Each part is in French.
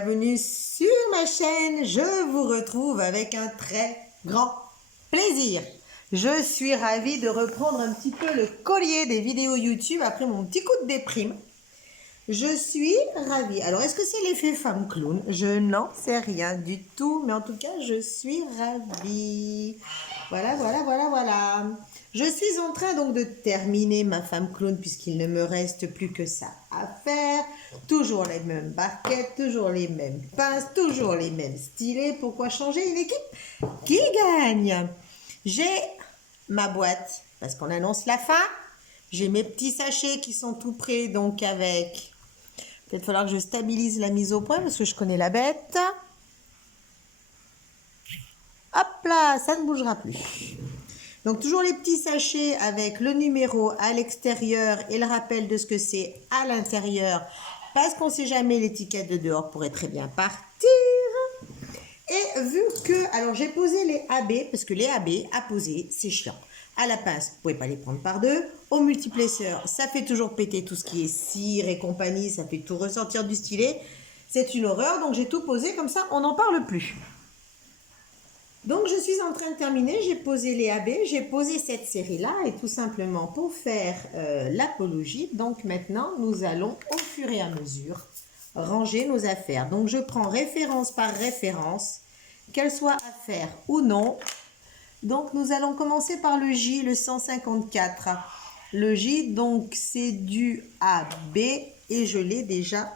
bienvenue sur ma chaîne. Je vous retrouve avec un très grand plaisir. Je suis ravie de reprendre un petit peu le collier des vidéos YouTube après mon petit coup de déprime. Je suis ravie. Alors, est-ce que c'est l'effet femme clown? Je n'en sais rien du tout, mais en tout cas, je suis ravie. Voilà. Je suis en train donc de terminer ma femme clown puisqu'il ne me reste plus que ça à faire. Toujours les mêmes barquettes, toujours les mêmes pinces, toujours les mêmes stylets. Pourquoi changer une équipe qui gagne? J'ai ma boîte parce qu'on annonce la fin. J'ai mes petits sachets qui sont tout prêts donc avec... Peut-être falloir que je stabilise la mise au point parce que je connais la bête. Hop là, ça ne bougera plus. Donc toujours les petits sachets avec le numéro à l'extérieur et le rappel de ce que c'est à l'intérieur. Parce qu'on ne sait jamais, l'étiquette de dehors pourrait très bien partir. Et vu que, alors j'ai posé les AB, parce que les AB à poser, c'est chiant. À la pince, vous ne pouvez pas les prendre par deux. Au multiplesseur, ça fait toujours péter tout ce qui est cire et compagnie, ça fait tout ressortir du stylet. C'est une horreur, donc j'ai tout posé, comme ça on n'en parle plus. Donc je suis en train de terminer, j'ai posé les AB, j'ai posé cette série-là, et tout simplement pour faire l'apologie, donc maintenant nous allons au fur et à mesure ranger nos affaires. Donc je prends référence par référence, qu'elle soit à faire ou non. Donc nous allons commencer par le J, le 154. Le J, donc c'est du AB et je l'ai déjà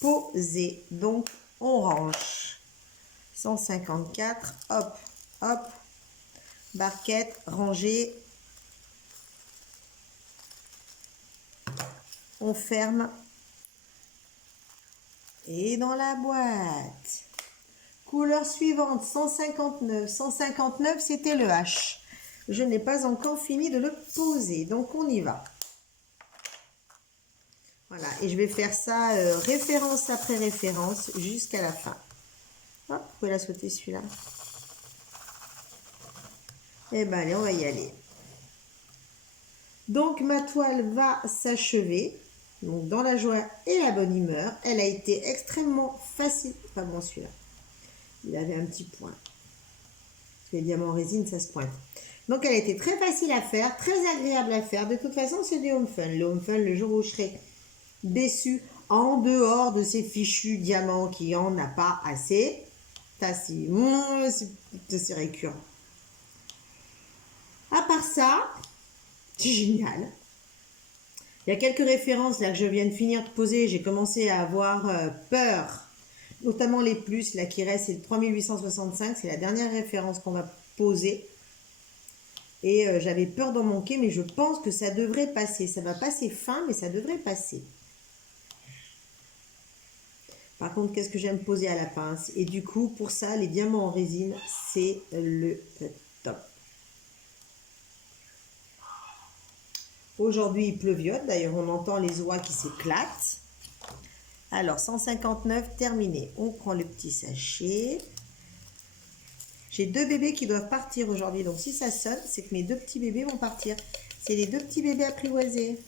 posé. Donc on range. 154, hop, hop, barquette, rangée. On ferme. Et dans la boîte. Couleur suivante, 159. 159, c'était le H. Je n'ai pas encore fini de le poser, donc on y va. Voilà, et je vais faire ça référence après référence jusqu'à la fin. Hop, vous pouvez la sauter celui-là. Eh bien, allez, on va y aller. Donc, ma toile va s'achever. Donc, dans la joie et la bonne humeur. Elle a été extrêmement facile. Pas bon, celui-là. Il avait un petit point. Parce que les diamants en résine, ça se pointe. Donc, elle a été très facile à faire, très agréable à faire. De toute façon, c'est du home fun. Le home fun, le jour où je serai déçue, en dehors de ces fichus diamants qui en a pas assez, c'est récurrent. À part ça, c'est génial. Il y a quelques références là que je viens de finir de poser. J'ai commencé à avoir peur. Notamment les plus, là qui reste, c'est le 3865. C'est la dernière référence qu'on va poser. Et j'avais peur d'en manquer, mais je pense que ça devrait passer. Ça va passer fin, mais ça devrait passer. Par contre, qu'est-ce que j'aime poser à la pince? Et du coup, pour ça, les diamants en résine, c'est le top. Aujourd'hui, il pleuviote. D'ailleurs, on entend les oies qui s'éclatent. Alors, 159, terminé. On prend le petit sachet. J'ai deux bébés qui doivent partir aujourd'hui. Donc, si ça sonne, c'est que mes deux petits bébés vont partir. C'est les deux petits bébés apprivoisés.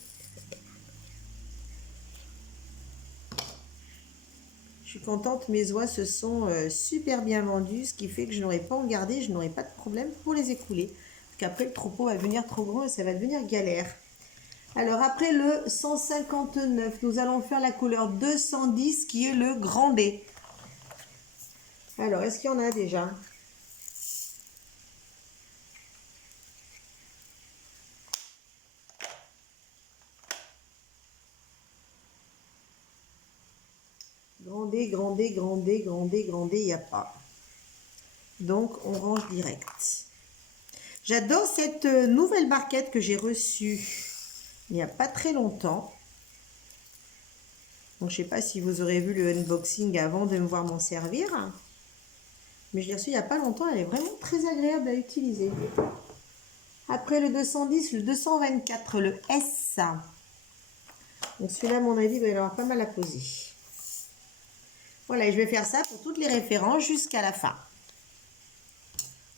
Je suis contente, mes oies se sont super bien vendues, ce qui fait que je n'aurai pas en garder, je n'aurai pas de problème pour les écouler. Parce qu'après, le troupeau va devenir trop grand et ça va devenir galère. Alors, après le 159, nous allons faire la couleur 210 qui est le grand D. Alors, est-ce qu'il y en a déjà ? Grand D, grand D, grand D, grand D, grand D, il n'y a pas. Donc, on range direct. J'adore cette nouvelle barquette que j'ai reçue il n'y a pas très longtemps. Donc, je ne sais pas si vous aurez vu le unboxing avant de me voir m'en servir. Mais je l'ai reçue il n'y a pas longtemps. Elle est vraiment très agréable à utiliser. Après le 210, le 224, le S. Donc, celui-là, à mon avis, il va y avoir pas mal à poser. Voilà, et je vais faire ça pour toutes les références jusqu'à la fin.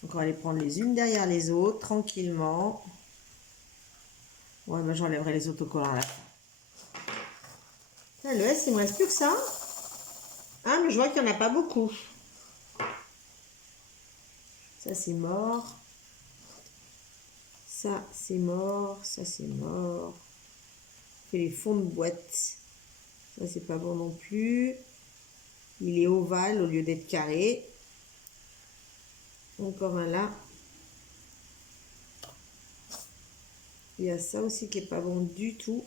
Donc, on va les prendre les unes derrière les autres, tranquillement. Ouais, ben, j'enlèverai les autocollants à la fin. Là, le S, il ne me reste plus que ça. Ah, mais je vois qu'il n'y en a pas beaucoup. Ça, c'est mort. Ça, c'est mort. Ça, c'est mort. C'est les fonds de boîte. Ça, c'est pas bon non plus. Il est ovale au lieu d'être carré. Encore un là. Il y a ça aussi qui est pas bon du tout.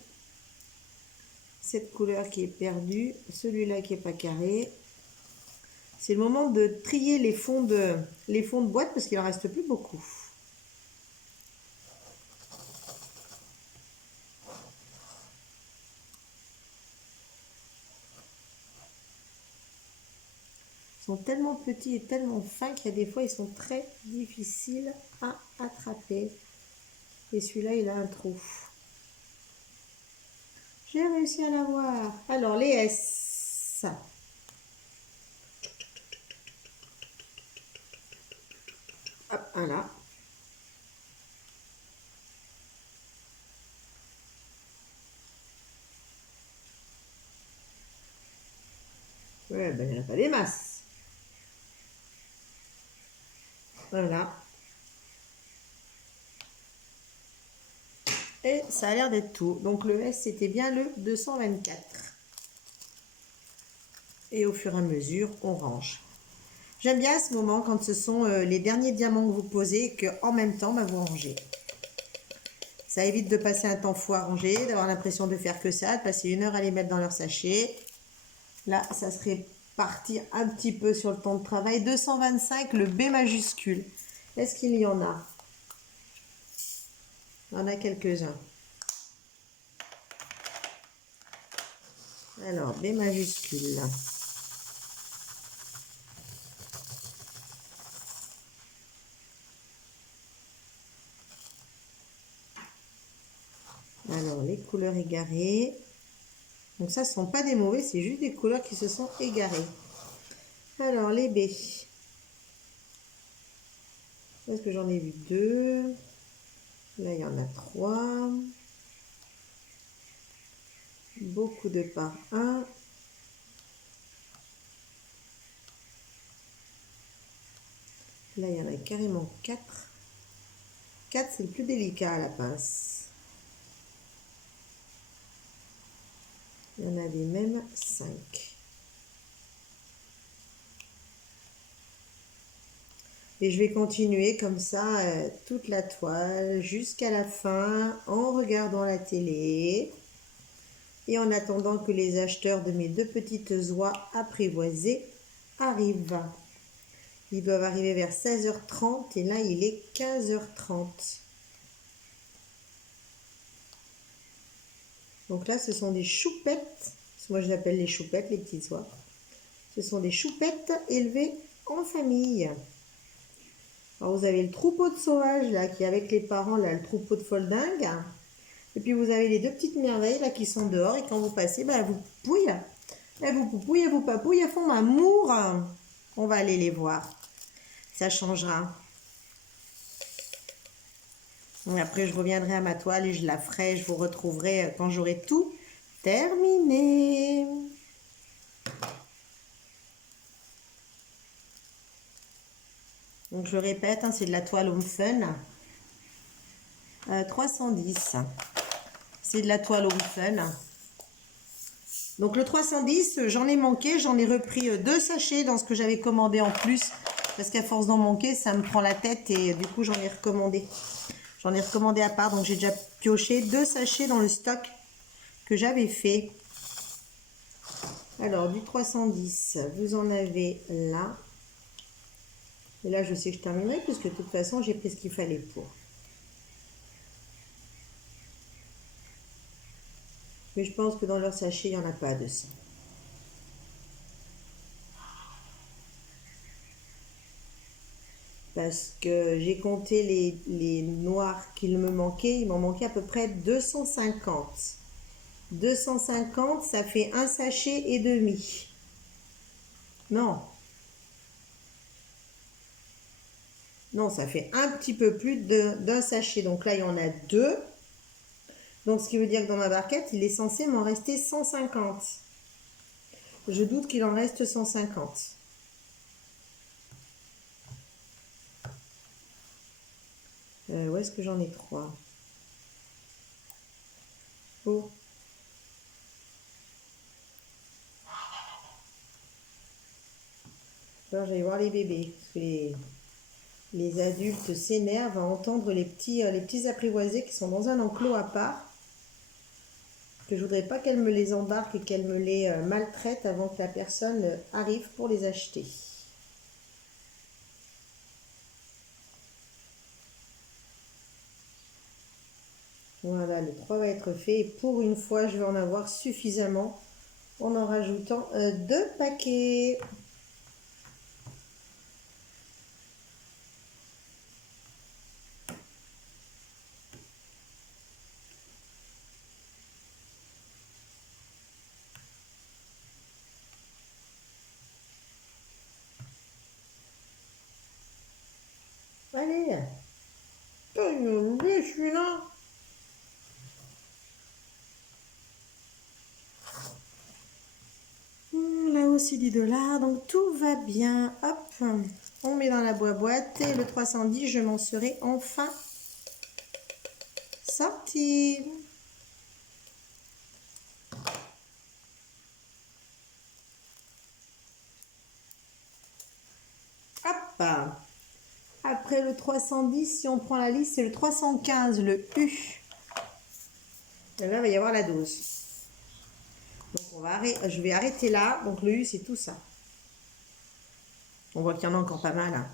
Cette couleur qui est perdue. Celui-là qui est pas carré. C'est le moment de trier les fonds de boîte parce qu'il en reste plus beaucoup. Ils sont tellement petits et tellement fins qu'il y a des fois ils sont très difficiles à attraper. Et celui-là il a un trou. J'ai réussi à l'avoir. Alors les S. Hop, un là. Ouais, ben il n'y en a pas des masses. Voilà. Et ça a l'air d'être tout. Donc le S, c'était bien le 224. Et au fur et à mesure, on range. J'aime bien ce moment quand ce sont les derniers diamants que vous posez et qu'en même temps, bah, vous rangez. Ça évite de passer un temps fou à ranger, d'avoir l'impression de faire que ça, de passer 1 heure à les mettre dans leur sachet. Là, ça serait partir un petit peu sur le temps de travail. 225, le B majuscule. Est-ce qu'il y en a? Il y en a quelques-uns. Alors, B majuscule. Alors, les couleurs égarées. Donc ça, ce ne sont pas des mauvais, c'est juste des couleurs qui se sont égarées. Alors, les B. Est-ce que j'en ai vu 2? Là, il y en a 3. Beaucoup de par 1. Là, il y en a carrément 4. 4, c'est le plus délicat à la pince. Il y en avait même 5. Et je vais continuer comme ça toute la toile jusqu'à la fin en regardant la télé et en attendant que les acheteurs de mes 2 petites oies apprivoisées arrivent. Ils doivent arriver vers 16h30 et là il est 15h30. Donc là ce sont des choupettes, moi je les appelle les choupettes, les petites oies. Ce sont des choupettes élevées en famille. Alors vous avez le troupeau de sauvages là qui est avec les parents, là le troupeau de folding. Et puis vous avez les 2 petites merveilles là qui sont dehors et quand vous passez, bah, elles vous poupouillent. Elles vous poupouillent, elles vous papouillent, elles font amour. On va aller les voir. Ça changera. Et après je reviendrai à ma toile et je la ferai, je vous retrouverai quand j'aurai tout terminé. Donc je répète, hein, c'est de la toile Home Fun. 310. C'est de la toile Home Fun. Donc le 310, j'en ai manqué, j'en ai repris 2 sachets dans ce que j'avais commandé en plus. Parce qu'à force d'en manquer, ça me prend la tête et du coup j'en ai recommandé. J'en ai recommandé à part, donc j'ai déjà pioché 2 sachets dans le stock que j'avais fait. Alors du 310, vous en avez là. Et là je sais que je terminerai puisque de toute façon j'ai pris ce qu'il fallait pour. Mais je pense que dans leur sachet, il n'y en a pas de ça. Parce que j'ai compté les noirs qu'il me manquait. Il m'en manquait à peu près 250. 250, ça fait 1 sachet et demi. Non. Non, ça fait un petit peu plus d'un sachet. Donc là, il y en a 2. Donc, ce qui veut dire que dans ma barquette, il est censé m'en rester 150. Je doute qu'il en reste 150. Où est-ce que j'en ai 3? Oh. Alors, j'allais voir les bébés. Parce que les adultes s'énervent à entendre les petits apprivoisés qui sont dans un enclos à part. Que je voudrais pas qu'elle me les embarque et qu'elle me les maltraite avant que la personne arrive pour les acheter. Voilà, le 3 va être fait. Et pour une fois, je vais en avoir suffisamment en rajoutant 2 paquets. Allez, je suis là. Là-haut, c'est $10, donc tout va bien. Hop, on met dans la boîte et le 310, je m'en serai enfin sorti. Hop. Après le 310, si on prend la liste, c'est le 315, le U. Et là, il va y avoir la dose. Donc, je vais arrêter là. Donc, le U, c'est tout ça. On voit qu'il y en a encore pas mal. Hein.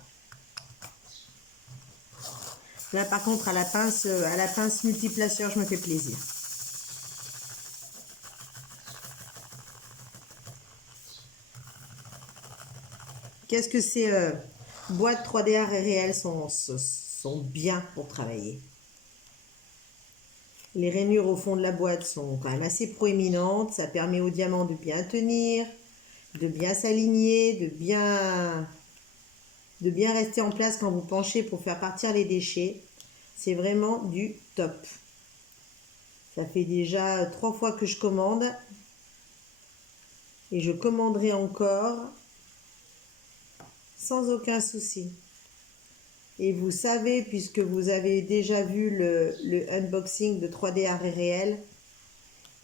Là, par contre, à la pince multiplaceur, je me fais plaisir. Qu'est-ce que ces boîtes 3D art et réel sont bien pour travailler. Les rainures au fond de la boîte sont quand même assez proéminentes. Ça permet au diamant de bien tenir, de bien s'aligner, de bien rester en place quand vous penchez pour faire partir les déchets. C'est vraiment du top. Ça fait déjà 3 fois que je commande. Et je commanderai encore sans aucun souci. Et vous savez, puisque vous avez déjà vu le unboxing de 3D art et réel,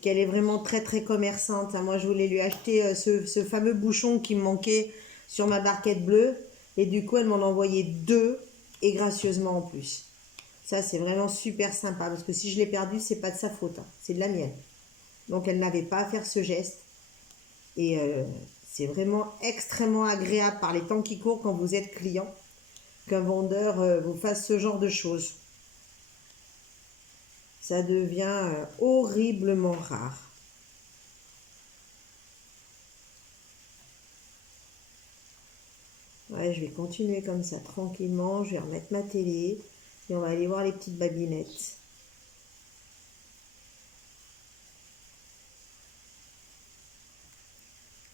qu'elle est vraiment très très commerçante. Moi, je voulais lui acheter ce fameux bouchon qui me manquait sur ma barquette bleue. Et du coup, elle m'en a envoyé 2 et gracieusement en plus. Ça, c'est vraiment super sympa parce que si je l'ai perdu, c'est pas de sa faute. Hein, c'est de la mienne. Donc, elle n'avait pas à faire ce geste. Et c'est vraiment extrêmement agréable par les temps qui courent quand vous êtes client qu'un vendeur vous fasse ce genre de choses. Ça devient horriblement rare. Ouais, je vais continuer comme ça tranquillement. Je vais remettre ma télé et on va aller voir les petites babinettes.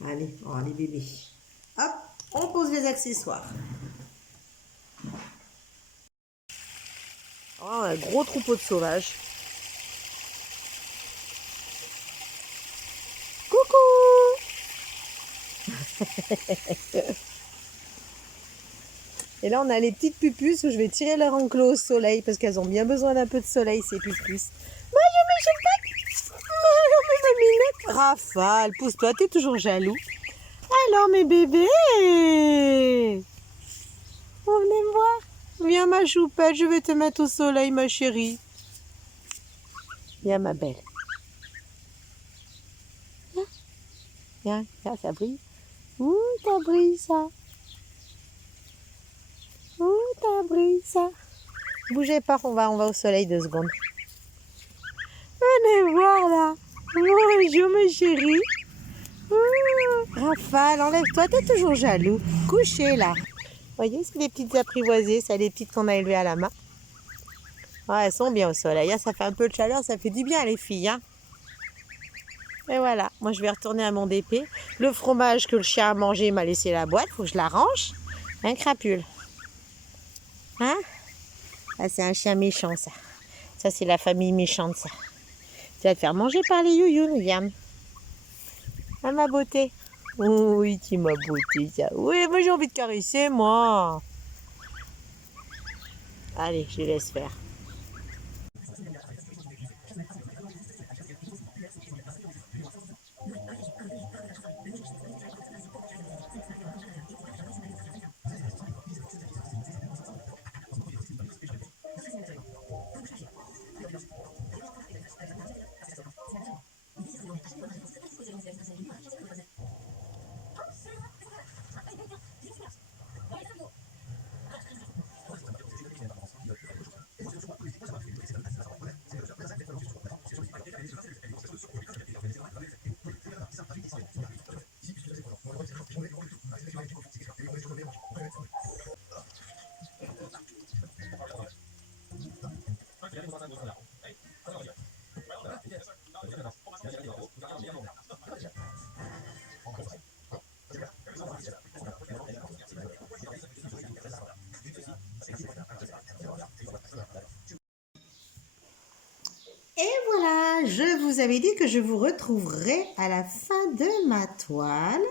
Allez, on va voir les bébés. Hop, on pose les accessoires. Oh, un gros troupeau de sauvages. Coucou! Et là, on a les petites pupus où je vais tirer leur enclos au soleil parce qu'elles ont bien besoin d'un peu de soleil, ces pupus. Bonjour, mes choupettes! Bonjour, mes babinettes! Rafale, pousse-toi, t'es toujours jaloux. Alors, mes bébés! Vous venez me voir? Viens, ma choupette, je vais te mettre au soleil, ma chérie. Viens, ma belle. Viens, viens, ça brille. Ouh, ça brille, ça. Ouh, ça brille, ça. Bougez pas, on va au soleil 2 secondes. Venez voir, là. Bonjour, ma chérie. Ouh. Rafale, enlève-toi, t'es toujours jaloux. Couchez, là. Voyez, c'est les petites apprivoisées, c'est les petites qu'on a élevées à la main. Ouais, elles sont bien au soleil, hein, ça fait un peu de chaleur, ça fait du bien les filles. Hein. Et voilà, moi je vais retourner à mon DP. Le fromage que le chien a mangé m'a laissé la boîte, faut que je la range. Un crapule. Hein? Ah, c'est un chien méchant ça. Ça c'est la famille méchante ça. Tu vas te faire manger par les youyounes, Yam. Ah ma beauté. Oh oui, tu m'as beauté, ça. Oui, moi j'ai envie de caresser, moi. Allez, je laisse faire. Et voilà, je vous avais dit que je vous retrouverai à la fin de ma toile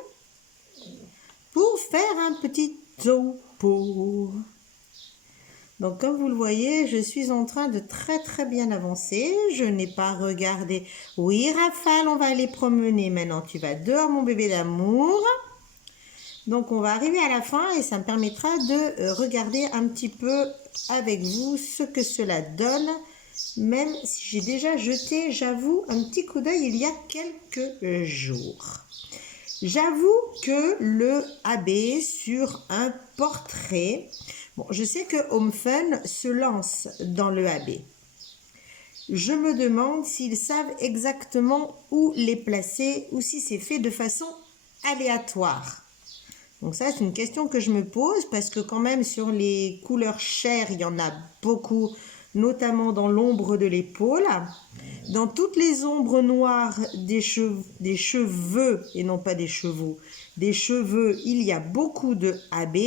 pour faire un petit topo. Donc comme vous le voyez, je suis en train de très bien avancer. Je n'ai pas regardé. Oui, Rafale, on va aller promener. Maintenant, tu vas dehors, mon bébé d'amour. Donc on va arriver à la fin et ça me permettra de regarder un petit peu avec vous ce que cela donne. Même si j'ai déjà jeté, j'avoue, un petit coup d'œil il y a quelques jours. J'avoue que le AB sur un portrait, bon, je sais que Home Fun se lance dans le AB. Je me demande s'ils savent exactement où les placer ou si c'est fait de façon aléatoire. Donc ça, c'est une question que je me pose parce que quand même sur les couleurs chères, il y en a beaucoup, notamment dans l'ombre de l'épaule. Dans toutes les ombres noires des cheveux, et non pas des chevaux, des cheveux, il y a beaucoup de AB,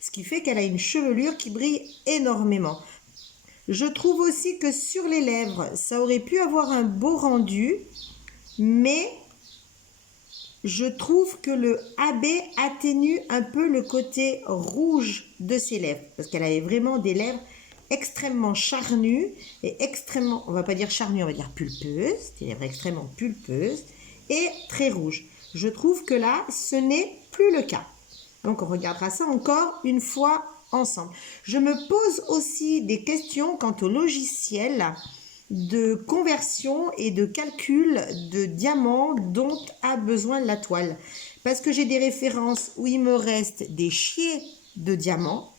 ce qui fait qu'elle a une chevelure qui brille énormément. Je trouve aussi que sur les lèvres, ça aurait pu avoir un beau rendu, mais je trouve que le AB atténue un peu le côté rouge de ses lèvres, parce qu'elle avait vraiment des lèvres extrêmement charnues et extrêmement, on va pas dire charnues, on va dire pulpeuses, des lèvres extrêmement pulpeuses et très rouges. Je trouve que là, ce n'est plus le cas. Donc on regardera ça encore une fois ensemble. Je me pose aussi des questions quant au logiciel de conversion et de calcul de diamants dont a besoin la toile. Parce que j'ai des références où il me reste des chiers de diamants.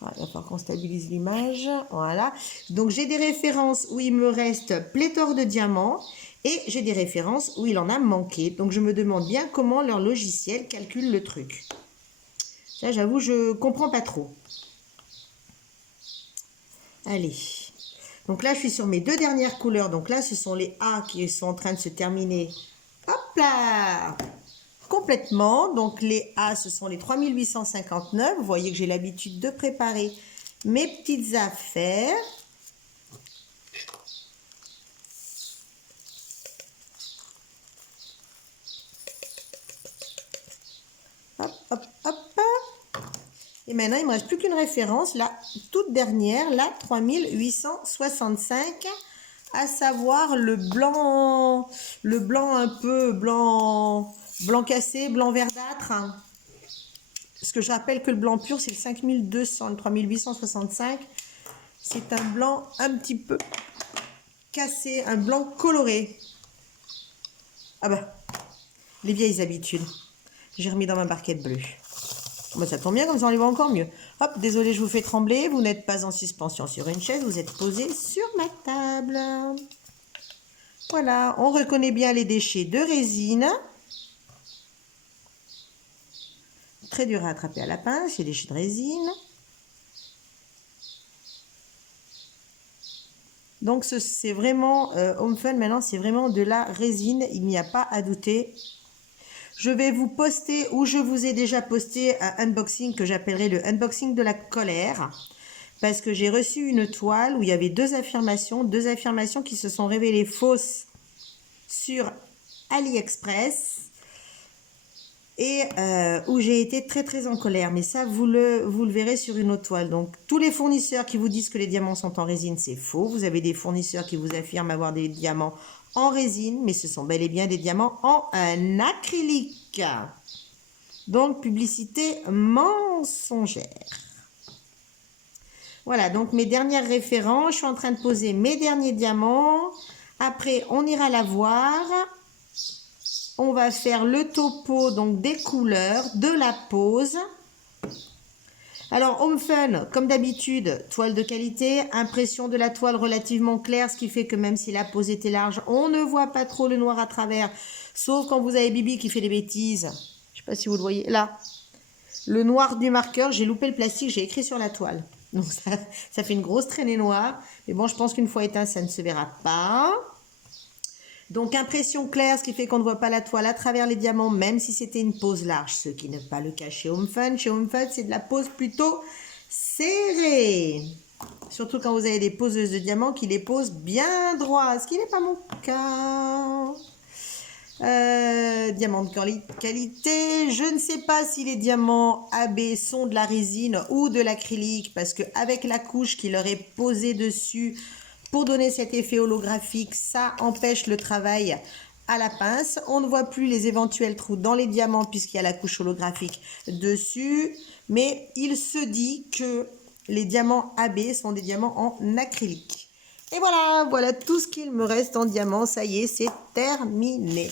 Voilà, il va falloir qu'on stabilise l'image. Voilà. Donc j'ai des références où il me reste pléthore de diamants et j'ai des références où il en a manqué. Donc je me demande bien comment leur logiciel calcule le truc. Ça, j'avoue, je comprends pas trop. Allez. Donc là, je suis sur mes deux dernières couleurs. Donc là, ce sont les A qui sont en train de se terminer. Hop là! Complètement. Donc les A, ce sont les 3859. Vous voyez que j'ai l'habitude de préparer mes petites affaires. Hop, hop, hop. Et maintenant, il ne me reste plus qu'une référence, la toute dernière, la 3865, à savoir le blanc un peu blanc cassé, blanc verdâtre. Parce que je rappelle que le blanc pur, c'est le 5200, le 3865. C'est un blanc un petit peu cassé, un blanc coloré. Ah bah, les vieilles habitudes. J'ai remis dans ma barquette bleue. Bon, ça tombe bien, comme ça on les voit encore mieux. Hop, désolé, je vous fais trembler. Vous n'êtes pas en suspension sur une chaise, vous êtes posé sur ma table. Voilà, on reconnaît bien les déchets de résine. Très dur à attraper à la pince, les déchets de résine. Donc c'est vraiment, Home Fun maintenant, c'est vraiment de la résine, il n'y a pas à douter. Je vais vous poster, ou je vous ai déjà posté un unboxing que j'appellerai le unboxing de la colère. Parce que j'ai reçu une toile où il y avait deux affirmations qui se sont révélées fausses sur AliExpress. et où j'ai été très très en colère. Mais ça, vous le verrez sur une autre toile. Donc, tous les fournisseurs qui vous disent que les diamants sont en résine, c'est faux. Vous avez des fournisseurs qui vous affirment avoir des diamants en résine, mais ce sont bel et bien des diamants en acrylique. Donc, publicité mensongère. Voilà, donc mes dernières références. Je suis en train de poser mes derniers diamants. Après, on ira la voir. On va faire le topo donc des couleurs, de la pose. Alors Home Fun, comme d'habitude, toile de qualité, impression de la toile relativement claire, ce qui fait que même si la pose était large, on ne voit pas trop le noir à travers, sauf quand vous avez Bibi qui fait des bêtises. Je ne sais pas si vous le voyez, là. Le noir du marqueur, j'ai loupé le plastique, j'ai écrit sur la toile. Donc ça fait une grosse traînée noire. Mais bon, je pense qu'une fois éteint, ça ne se verra pas. Donc, impression claire, ce qui fait qu'on ne voit pas la toile à travers les diamants, même si c'était une pose large, ce qui n'est pas le cas chez Home Fun. Chez Home Fun, c'est de la pose plutôt serrée. Surtout quand vous avez des poseuses de diamants qui les posent bien droit, ce qui n'est pas mon cas. Diamants de qualité. Je ne sais pas si les diamants AB sont de la résine ou de l'acrylique, parce qu'avec la couche qui leur est posée dessus, pour donner cet effet holographique, ça empêche le travail à la pince. On ne voit plus les éventuels trous dans les diamants puisqu'il y a la couche holographique dessus. Mais il se dit que les diamants AB sont des diamants en acrylique. Et voilà, voilà tout ce qu'il me reste en diamant. Ça y est, c'est terminé.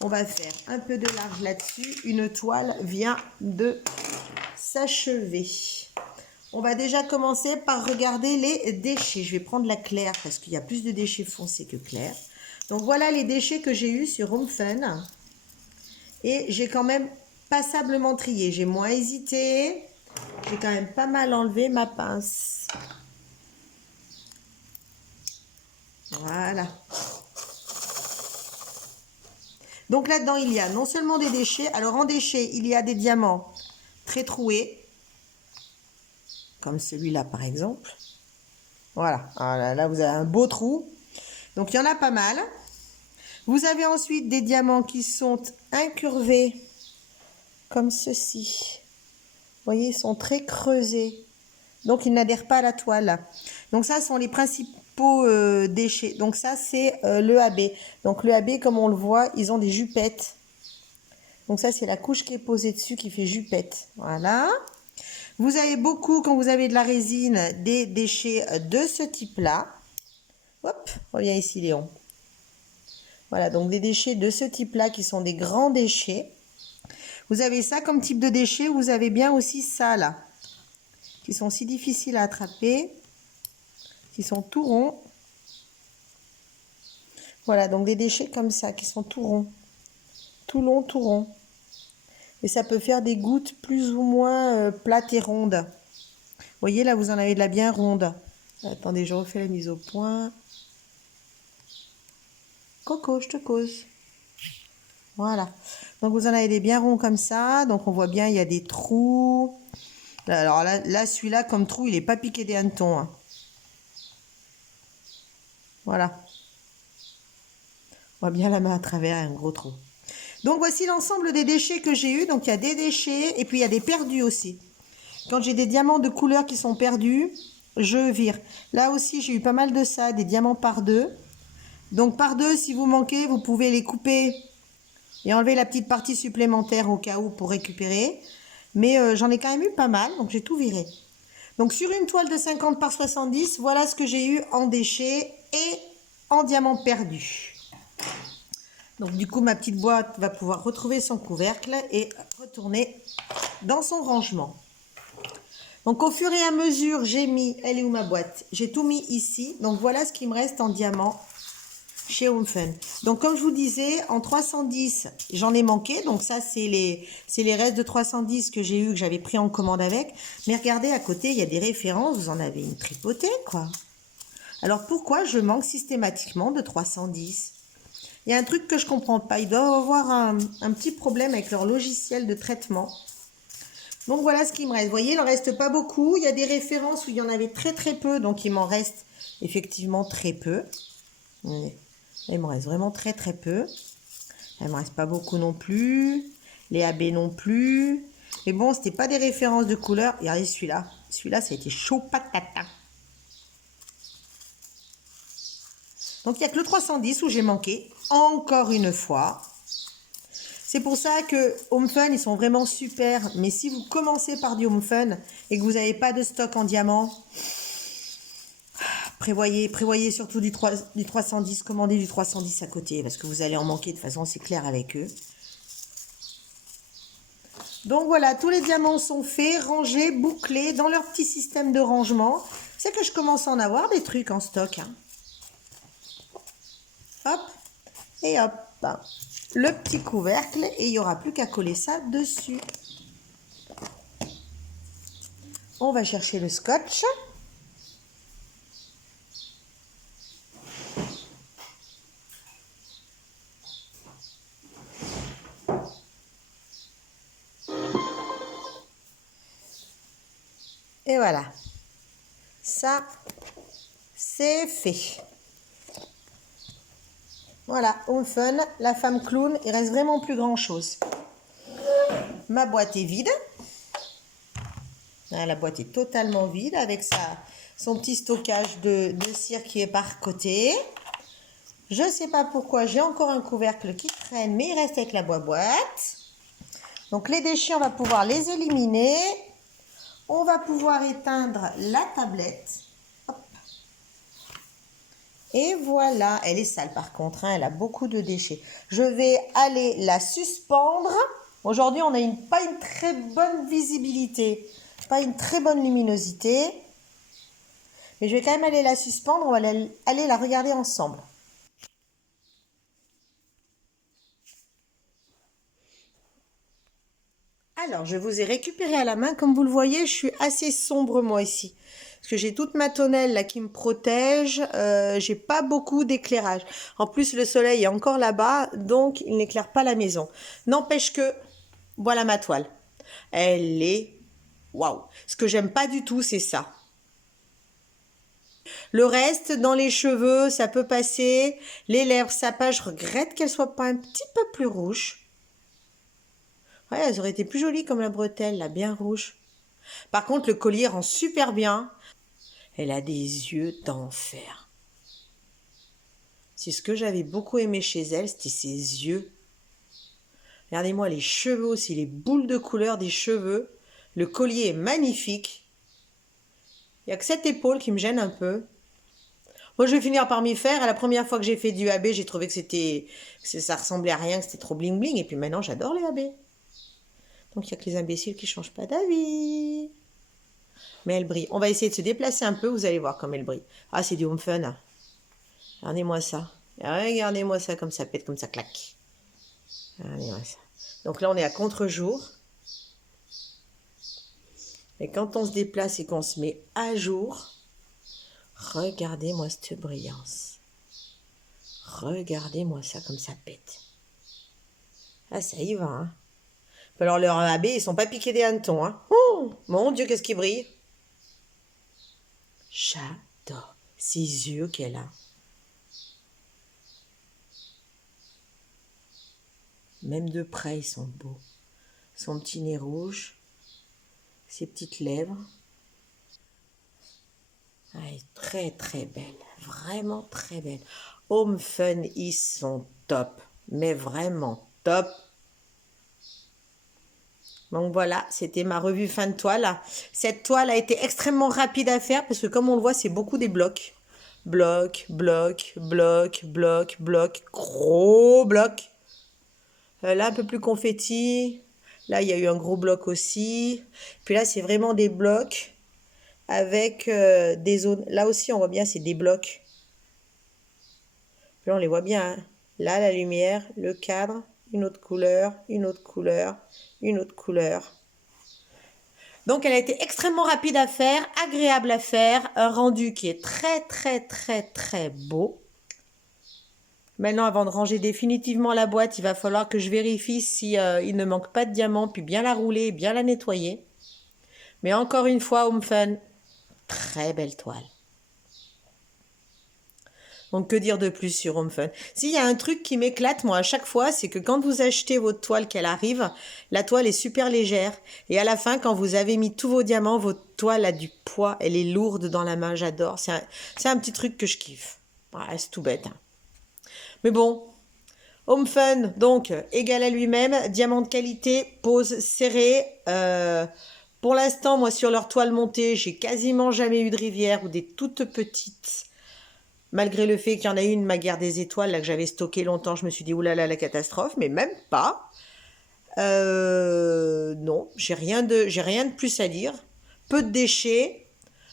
On va faire un peu de large là-dessus. Une toile vient de s'achever. On va déjà commencer par regarder les déchets. Je vais prendre la claire parce qu'il y a plus de déchets foncés que clairs. Donc voilà les déchets que j'ai eus sur Home Fun. Et j'ai quand même passablement trié. J'ai moins hésité. J'ai quand même pas mal enlevé ma pince. Voilà. Donc là-dedans, il y a non seulement des déchets. Alors en déchets, il y a des diamants très troués. Comme celui-là par exemple. Voilà, là vous avez un beau trou. Donc il y en a pas mal. Vous avez ensuite des diamants qui sont incurvés comme ceci. Vous voyez, ils sont très creusés. Donc ils n'adhèrent pas à la toile. Donc ça sont les principaux déchets. Donc ça c'est le AB. Donc le AB, comme on le voit, ils ont des jupettes. Donc ça c'est la couche qui est posée dessus qui fait jupette. Voilà. Vous avez beaucoup, quand vous avez de la résine, des déchets de ce type-là. Hop, reviens ici Léon. Voilà, donc des déchets de ce type-là qui sont des grands déchets. Vous avez ça comme type de déchets. Vous avez bien aussi ça là, qui sont si difficiles à attraper, qui sont tout ronds. Voilà, donc des déchets comme ça, qui sont tout ronds. Tout long, tout rond. Et ça peut faire des gouttes plus ou moins plates et rondes. Vous voyez, là, vous en avez de la bien ronde. Attendez, je refais la mise au point. Coco, je te cause. Voilà. Donc, vous en avez des bien ronds comme ça. Donc, on voit bien, il y a des trous. Alors là celui-là, comme trou, il n'est pas piqué des hannetons. Hein. Voilà. On voit bien la main à travers, un gros trou. Donc, voici l'ensemble des déchets que j'ai eu. Donc, il y a des déchets et puis il y a des perdus aussi. Quand j'ai des diamants de couleur qui sont perdus, je vire. Là aussi, j'ai eu pas mal de ça, des diamants par deux. Donc, par deux, si vous manquez, vous pouvez les couper et enlever la petite partie supplémentaire au cas où pour récupérer. Mais j'en ai quand même eu pas mal, donc j'ai tout viré. Donc, sur une toile de 50 par 70, voilà ce que j'ai eu en déchets et en diamants perdus. Donc, du coup, ma petite boîte va pouvoir retrouver son couvercle et retourner dans son rangement. Donc, au fur et à mesure, j'ai mis... Elle est où ma boîte? J'ai tout mis ici. Donc, voilà ce qui me reste en diamant chez Home Fun. Donc, comme je vous disais, en 310, j'en ai manqué. Donc, ça, c'est les restes de 310 que j'ai eu, que j'avais pris en commande avec. Mais regardez, à côté, il y a des références. Vous en avez une tripotée, quoi. Alors, pourquoi je manque systématiquement de 310? Il y a un truc que je ne comprends pas. Ils doivent avoir un petit problème avec leur logiciel de traitement. Donc, voilà ce qui me reste. Vous voyez, il n'en reste pas beaucoup. Il y a des références où il y en avait très, très peu. Donc, il m'en reste effectivement très peu. Il m'en reste vraiment très, très peu. Il ne me reste pas beaucoup non plus. Les AB non plus. Mais bon, c'était pas des références de couleurs. Regardez celui-là. Celui-là, ça a été chaud patata. Donc, il n'y a que le 310 où j'ai manqué. Encore une fois. C'est pour ça que Home Fun, ils sont vraiment super. Mais si vous commencez par du Home Fun et que vous n'avez pas de stock en diamant, prévoyez surtout du 310. Commandez du 310 à côté parce que vous allez en manquer. De toute façon, c'est clair avec eux. Donc voilà, tous les diamants sont faits, rangés, bouclés dans leur petit système de rangement. C'est que je commence à en avoir des trucs en stock. Hein. Hop, et hop. Le petit couvercle et il n'y aura plus qu'à coller ça dessus. On va chercher le scotch. Et voilà. Ça, c'est fait. Voilà, Home Fun, la femme clown, il reste vraiment plus grand chose. Ma boîte est vide. La boîte est totalement vide avec son petit stockage de cire qui est par côté. Je ne sais pas pourquoi, j'ai encore un couvercle qui traîne, mais il reste avec la boîte. Donc les déchets, on va pouvoir les éliminer. On va pouvoir éteindre la tablette. Hop. Et voilà, elle est sale par contre, hein, elle a beaucoup de déchets. Je vais aller la suspendre. Aujourd'hui, on n'a pas une très bonne visibilité, pas une très bonne luminosité. Mais je vais quand même aller la suspendre, on va aller la regarder ensemble. Alors, je vous ai récupéré à la main. Comme vous le voyez, je suis assez sombre moi ici. Parce que j'ai toute ma tonnelle là qui me protège. J'ai pas beaucoup d'éclairage. En plus, le soleil est encore là-bas, donc il n'éclaire pas la maison. N'empêche que, voilà ma toile. Elle est... Waouh! Ce que j'aime pas du tout, c'est ça. Le reste, dans les cheveux, ça peut passer. Les lèvres, ça passe. Je regrette qu'elles soient pas un petit peu plus rouges. Ouais, elles auraient été plus jolies comme la bretelle, là, bien rouge. Par contre, le collier rend super bien. Elle a des yeux d'enfer. C'est ce que j'avais beaucoup aimé chez elle, c'était ses yeux. Regardez-moi les cheveux aussi, les boules de couleur des cheveux. Le collier est magnifique. Il n'y a que cette épaule qui me gêne un peu. Moi, je vais finir par m'y faire. La première fois que j'ai fait du AB, j'ai trouvé que ça ressemblait à rien, que c'était trop bling bling. Et puis maintenant, j'adore les AB. Donc, il n'y a que les imbéciles qui ne changent pas d'avis. Mais elle brille. On va essayer de se déplacer un peu. Vous allez voir comme elle brille. Ah, c'est du Home Fun. Regardez-moi ça. Regardez-moi ça comme ça pète, comme ça claque. Regardez-moi ça. Donc là, on est à contre-jour. Et quand on se déplace et qu'on se met à jour, regardez-moi cette brillance. Regardez-moi ça comme ça pète. Ah, ça y va, hein. Alors, leurs AB, ils sont pas piqués des hannetons, hein. Oh, mon Dieu, qu'est-ce qui brille. J'adore ces yeux qu'elle a. Même de près, ils sont beaux. Son petit nez rouge, ses petites lèvres. Elle est très très belle, vraiment très belle. Home Fun, ils sont top, mais vraiment top. Donc voilà, c'était ma revue fin de toile. Cette toile a été extrêmement rapide à faire parce que comme on le voit, c'est beaucoup des blocs. Bloc, bloc, bloc, bloc, bloc, gros bloc. Là, un peu plus confetti. Là, il y a eu un gros bloc aussi. Puis là, c'est vraiment des blocs avec des zones. Là aussi, on voit bien, c'est des blocs. Puis là, on les voit bien. Hein. Là, la lumière, le cadre, une autre couleur, une autre couleur, une autre couleur. Donc, elle a été extrêmement rapide à faire, agréable à faire. Un rendu qui est très, très, très, très beau. Maintenant, avant de ranger définitivement la boîte, il va falloir que je vérifie si il ne manque pas de diamants, puis bien la rouler, bien la nettoyer. Mais encore une fois, Home Fun, très belle toile. Donc, que dire de plus sur Home Fun? S'il y a un truc qui m'éclate, moi, à chaque fois, c'est que quand vous achetez votre toile qu'elle arrive, la toile est super légère. Et à la fin, quand vous avez mis tous vos diamants, votre toile a du poids. Elle est lourde dans la main, j'adore. C'est un petit truc que je kiffe. Voilà, c'est tout bête, hein. Mais bon, Home Fun, donc, égal à lui-même. Diamant de qualité, pose serrée. Pour l'instant, moi, sur leur toile montée, j'ai quasiment jamais eu de rivière ou des toutes petites. Malgré le fait qu'il y en a une, ma guerre des étoiles, là, que j'avais stocké longtemps, je me suis dit, oulala, la catastrophe, mais même pas. Non, j'ai rien de plus à dire. Peu de déchets,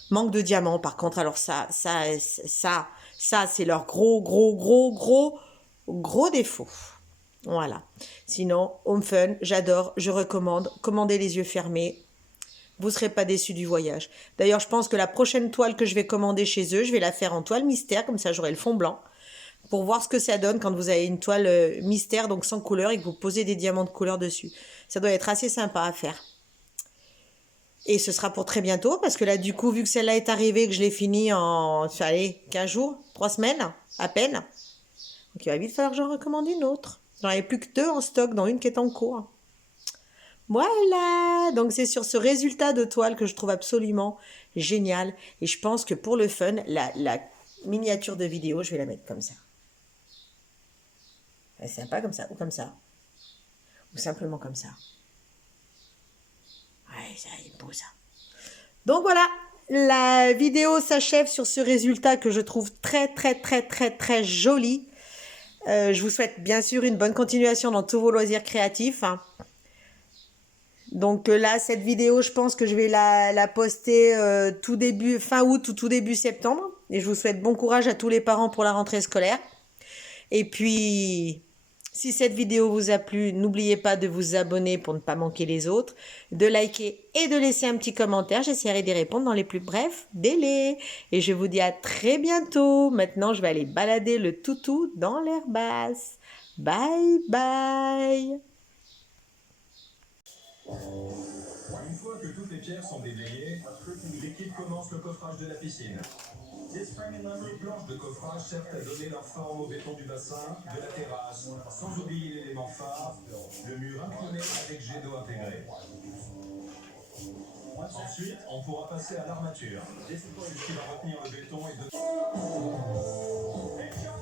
manque de diamants, par contre, alors ça, c'est leur gros défaut. Voilà. Sinon, Home Fun, j'adore, je recommande. Commandez les yeux fermés. Vous ne serez pas déçus du voyage. D'ailleurs, je pense que la prochaine toile que je vais commander chez eux, je vais la faire en toile mystère, comme ça j'aurai le fond blanc, pour voir ce que ça donne quand vous avez une toile mystère, donc sans couleur, et que vous posez des diamants de couleur dessus. Ça doit être assez sympa à faire. Et ce sera pour très bientôt, parce que là, du coup, vu que celle-là est arrivée, que je l'ai finie en, allez, 15 jours, 3 semaines, à peine, donc il va vite falloir que j'en recommande une autre. J'en avais plus que 2 en stock, dont une qui est en cours. Voilà, donc c'est sur ce résultat de toile que je trouve absolument génial. Et je pense que pour le fun, la miniature de vidéo, je vais la mettre comme ça. C'est sympa comme ça, ou comme ça. Ou simplement comme ça. Ouais, ça est beau ça. Donc voilà, la vidéo s'achève sur ce résultat que je trouve très joli. Je vous souhaite bien sûr une bonne continuation dans tous vos loisirs créatifs, hein. Donc là, cette vidéo, je pense que je vais la poster tout début, fin août ou tout début septembre. Et je vous souhaite bon courage à tous les parents pour la rentrée scolaire. Et puis, si cette vidéo vous a plu, n'oubliez pas de vous abonner pour ne pas manquer les autres, de liker et de laisser un petit commentaire. J'essaierai d'y répondre dans les plus brefs délais. Et je vous dis à très bientôt. Maintenant, je vais aller balader le toutou dans l'herbasse. Bye bye. Une fois que toutes les pierres sont déblayées, l'équipe commence le coffrage de la piscine. Les planches de coffrage servent à donner leur forme au béton du bassin, de la terrasse, sans oublier l'élément phare, le mur incliné avec jet d'eau intégré. Ensuite, on pourra passer à l'armature. C'est ce qui va retenir le béton et de...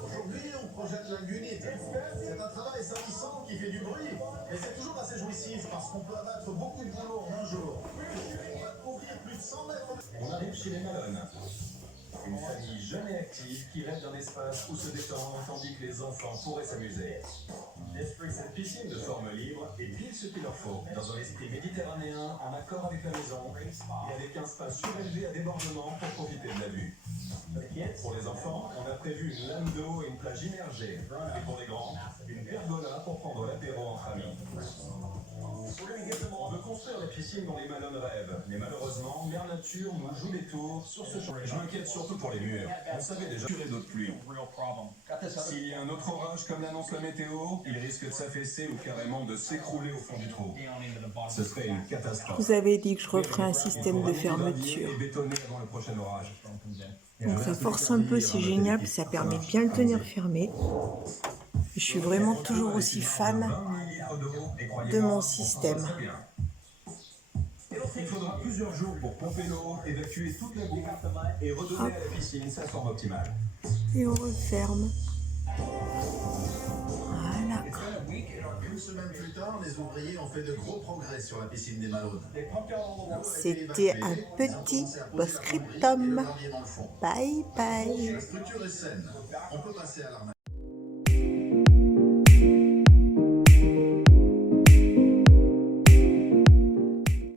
Aujourd'hui, on projette la gunite. C'est un travail salissant qui fait du bruit, mais c'est toujours assez jouissif parce qu'on peut abattre beaucoup de boulot en un jour. On va courir plus de 100 mètres. On arrive chez les Malone. Une famille jeune et active qui rêve d'un espace où se détendre tandis que les enfants pourraient s'amuser. Cette piscine de forme libre est pile ce qu'il leur faut, dans un esprit méditerranéen en accord avec la maison et avec un space surélevé à débordement pour profiter de la vue. Pour les enfants, on a prévu une lame d'eau et une plage immergée. Et pour les grands, une pergola pour prendre l'apéro entre amis. On veut construire la piscine dont les Malone rêvent, mais malheureusement, Mère Nature nous joue des tours sur ce champ. Je m'inquiète surtout pour les murs. On savait déjà qu'il y aurait d'autres pluies. S'il y a un autre orage comme l'annonce la météo, il risque de s'affaisser ou carrément de s'écrouler au fond du trou. Ce serait une catastrophe. Vous avez dit que je referais un système de fermeture. Et bétonné avant le prochain orage. Donc ça force un peu, c'est génial, puis ça permet de bien le tenir fermé. Je suis vraiment toujours aussi fan de mon système. Il faudra plusieurs jours pour pomper l'eau, évacuer toute la boue et redonner à la piscine sa forme optimale. Et on referme. Voilà. Une semaine plus tard, les ouvriers ont fait de gros progrès sur la piscine des Malone. C'était un petit post-scriptum. Bye bye. La structure est saine. On peut passer à l'armature.